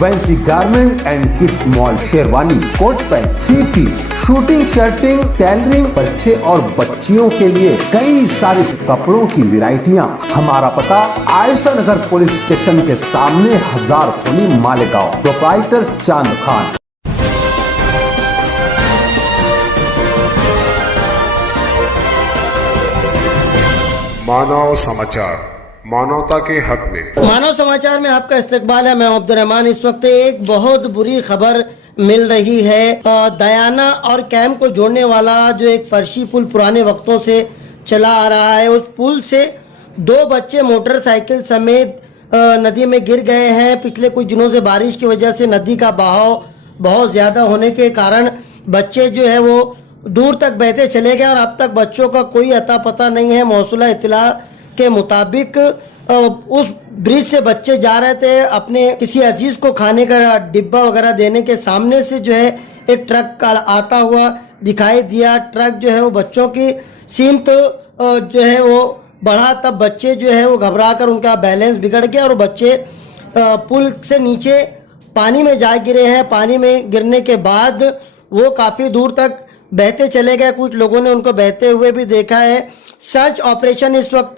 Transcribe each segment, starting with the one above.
Fancy garment and kids mall, sherwani, coat pant, 3 piece, suiting, shirting, tailoring, बच्चे और बच्चियों के लिए कई सारे कपड़ों की वैरायटियां। हमारा पता आयशा नगर पुलिस स्टेशन के सामने, हजार खोली, मालेगांव। प्रोप्राइटर चांद खान। मानव समाचार, मानवता के हक में। मानव समाचार में आपका इस्तकबाल है। मैं अब्दुल रहमान। इस वक्त एक बहुत बुरी खबर मिल रही है। दयाना और कैंप को जोड़ने वाला जो एक फर्शी पुल पुराने वक्तों से चला आ रहा है, उस पुल से 2 बच्चे मोटरसाइकिल समेत नदी में गिर गए हैं। पिछले कुछ दिनों से बारिश की वजह से नदी का बहाव बहुत ज़्यादा होने के कारण बच्चे जो है वो दूर तक बहते चले गए और अब तक बच्चों का कोई अता पता नहीं है। मौसूला इत्तला के मुताबिक उस ब्रिज से बच्चे जा रहे थे अपने किसी अजीज को खाने का डिब्बा वगैरह देने के। सामने से जो है एक ट्रक आता हुआ दिखाई दिया। ट्रक जो है वो बच्चों की सीमत जो है वो बढ़ा, तब बच्चे जो है वो घबरा कर उनका बैलेंस बिगड़ गया और बच्चे पुल से नीचे पानी में जा गिरे हैं। पानी में गिरने के बाद वो काफ़ी दूर तक बहते चले गए। कुछ लोगों ने उनको बहते हुए भी देखा है। सर्च ऑपरेशन इस वक्त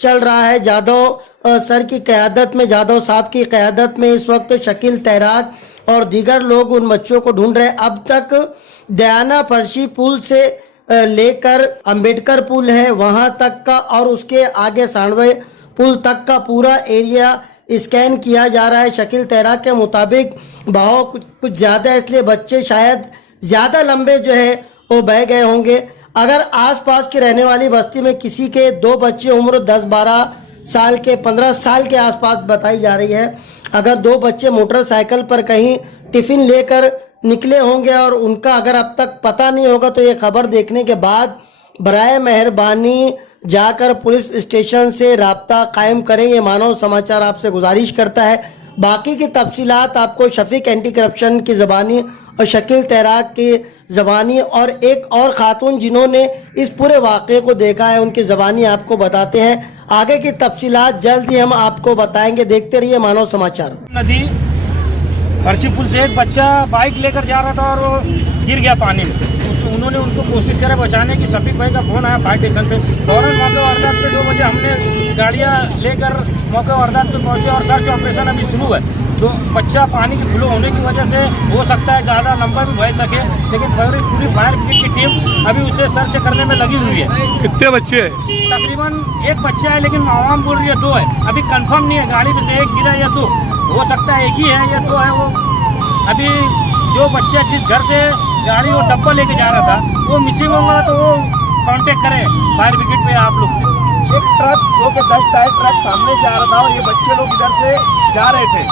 चल रहा है। जादव सर की क़यादत में, जादव साहब की क़यादत में इस वक्त शकील तैराक और दीगर लोग उन बच्चों को ढूंढ रहे हैं। अब तक दयाना फर्शी पुल से लेकर अंबेडकर पुल है वहां तक का और उसके आगे सांडवे पुल तक का पूरा एरिया स्कैन किया जा रहा है। शकील तैराक के मुताबिक बहाव कुछ ज़्यादा है, इसलिए बच्चे शायद ज़्यादा लंबे जो है वो बह गए होंगे। अगर आसपास की रहने वाली बस्ती में किसी के 2 बच्चे उम्र 10-12 साल के, 15 साल के आसपास बताई जा रही है, अगर 2 बच्चे मोटरसाइकिल पर कहीं टिफ़िन लेकर निकले होंगे और उनका अगर अब तक पता नहीं होगा तो ये खबर देखने के बाद बराए मेहरबानी जाकर पुलिस स्टेशन से राब्ता कायम करें। ये मानव समाचार आपसे गुजारिश करता है। बाकी की तफसीलात आपको शफीक एंटी करप्शन की ज़बानी और शकील तैराक की ज़बानी और एक और ख़ातून जिन्होंने इस पूरे वाक़े को देखा है उनकी ज़बानी आपको बताते हैं। आगे की तफसीलात जल्द ही हम आपको बताएंगे। देखते रहिए मानव समाचार। नदी फर्शी पुल से एक बच्चा बाइक लेकर जा रहा था और वो गिर गया पानी में। उन्होंने उनको कोशिश करा बचाने की। शफीक भाई का फ़ोन आया फायर स्टेशन पे। फ़ौरन मौके वारदात पे 2 बजे हमने गाड़ियाँ लेकर मौके वारदात पे पहुँचे और सर्च ऑपरेशन अभी शुरू है। तो बच्चा पानी के फ्लो होने की वजह से हो सकता है ज़्यादा लंबा भी बह सके, लेकिन पूरी फायर ब्रिगेड की टीम अभी उसे सर्च करने में लगी हुई है। कितने बच्चे हैं? तकरीबन 1 बच्चा है, लेकिन आवाम बोल रही है 2 है। अभी कंफर्म नहीं है गाड़ी में से 1 गिरा या 2, हो सकता है 1 ही है या 2 है। वो अभी जो बच्चा जिस घर से गाड़ी वो डब्बा लेके जा रहा था वो मिसिंग होगा तो वो कांटेक्ट करें फायर ब्रिगेड पे आप लोग से। एक ट्रक जो कि 10 टायर ट्रक सामने से आ रहा था और ये बच्चे लोग इधर से जा रहे थे,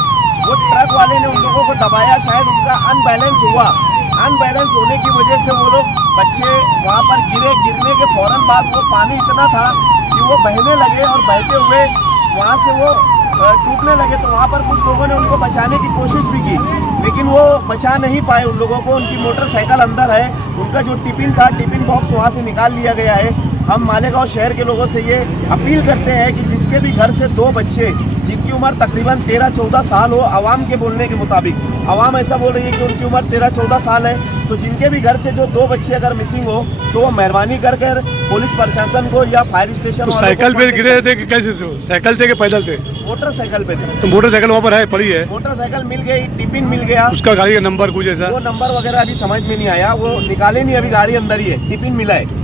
वो ट्रक वाले ने उन लोगों को दबाया। शायद उनका अनबैलेंस हुआ। अनबैलेंस होने की वजह से वो लोग बच्चे वहाँ पर गिरे। गिरने के फौरन बाद वो पानी इतना था कि वो बहने लगे और बहते हुए वहाँ से वो टूटने लगे। तो वहाँ पर कुछ लोगों ने उनको बचाने की कोशिश भी की, लेकिन वो बचा नहीं पाए उन लोगों को। उनकी मोटरसाइकिल अंदर है, उनका जो टिफिन था, टिफिन बॉक्स वहाँ से निकाल लिया गया है। हम मालेगांव शहर के लोगों से ये अपील करते हैं कि जिसके भी घर से 2 बच्चे जिनकी उम्र तकरीबन 13-14 साल हो, आवाम के बोलने के मुताबिक आवाम ऐसा बोल रही है कि उनकी उम्र 13-14 साल है, तो जिनके भी घर से जो 2 बच्चे अगर मिसिंग हो तो वो मेहरबानी कर पुलिस प्रशासन को या फायर स्टेशन। तो साइकिल पे गिरे थे कि कैसे थे? साइकिल थे कि पैदल थे? मोटरसाइकिल पे थे। तो मोटरसाइकिल वहाँ पर है, पड़ी है? मोटरसाइकिल मिल गई, टिफिन मिल गया। उसका गाड़ी का नंबर कुछ ऐसा? वो नंबर वगैरह अभी समझ में नहीं आया, वो निकाले नहीं, अभी गाड़ी अंदर ही है, टिफिन मिला है।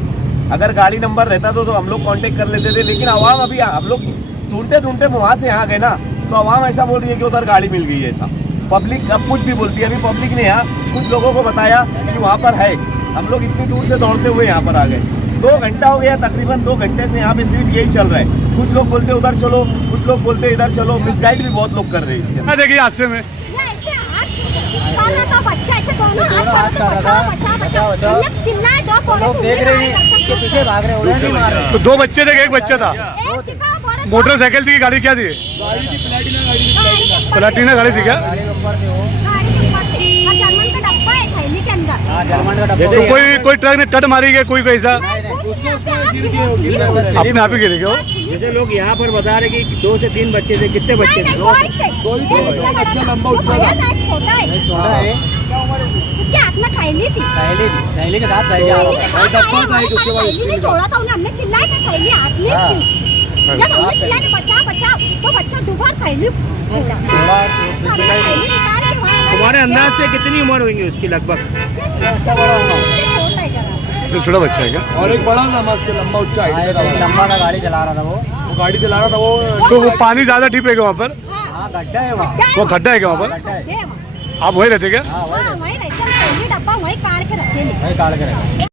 अगर गाड़ी नंबर रहता तो हम लोग कांटेक्ट कर लेते थे, लेकिन आवाम अभी हम लोग ढूंढते वहाँ से यहाँ गए ना, तो आवाम ऐसा बोल रही है कि उधर गाड़ी मिल गई है। ऐसा पब्लिक अब कुछ भी बोलती है। अभी पब्लिक ने यहाँ कुछ लोगों को बताया कि वहाँ पर है। हम लोग इतनी दूर से दौड़ते हुए यहाँ पर आ गए। 2 घंटा हो गया, तकरीबन 2 घंटे से यहाँ पे सिर्फ यही चल रहा है। कुछ लोग बोलते उधर चलो, कुछ लोग बोलते इधर चलो। मिसगाइड भी बहुत लोग कर रहे हैं इसके। देखिए हादसे में बच्चा ऐसे दोनों हाथ करो तो बचाओ। चिल्लाए 2 लोग देख रहे हैं, उसके पीछे भाग रहे हैं, नहीं मार रहे। तो 2 बच्चे थे, 1 बच्चा था। मोटरसाइकिल थी, गाड़ी क्या थी? प्लेटिना गाड़ी थी क्या? जर्मन का डब्बा है थैली के अंदर। तो कोई ट्रक ने कट मारी गया, कोई कैसा? अपने अपने आप ही गिरे क्या? जैसे लोग यहाँ पर बता रहे कि 2 से 3 बच्चे थे, कितने बच्चे थे? दो ही बच्चा लंबा उच्चा था, छोटा है, छोटा है, उसके हाथ में थैली थी, थैली के साथ उसके बाद नहीं छोड़ा था उन्हें, हमने चिल्लाया कि थैली हाथ में थी उसकी। जब हमने चिल्लाया कि बचाओ बचाओ तो बच्चा डूबा, थैली छोड़ा, थैली निकाल के वहाँ तुम्हारे अंदाज से कितनी उम्र होगी उसकी लगभग? छोटा बच्चा है क्या? और एक बड़ा था मस्त लंबा उच्चा लंबा था, गाड़ी चला रहा था वो गाड़ी चला रहा था वो। तो वो पानी ज्यादा डीप है क्या वहाँ पर? हाँ गड्ढा है वहाँ, वो गड्ढा है क्या वहाँ पर? गड्ढा है। आप वहीं रहते क्या? वहीं रहते, डब्बा वहीं काट के रखे, वही काट के रखा।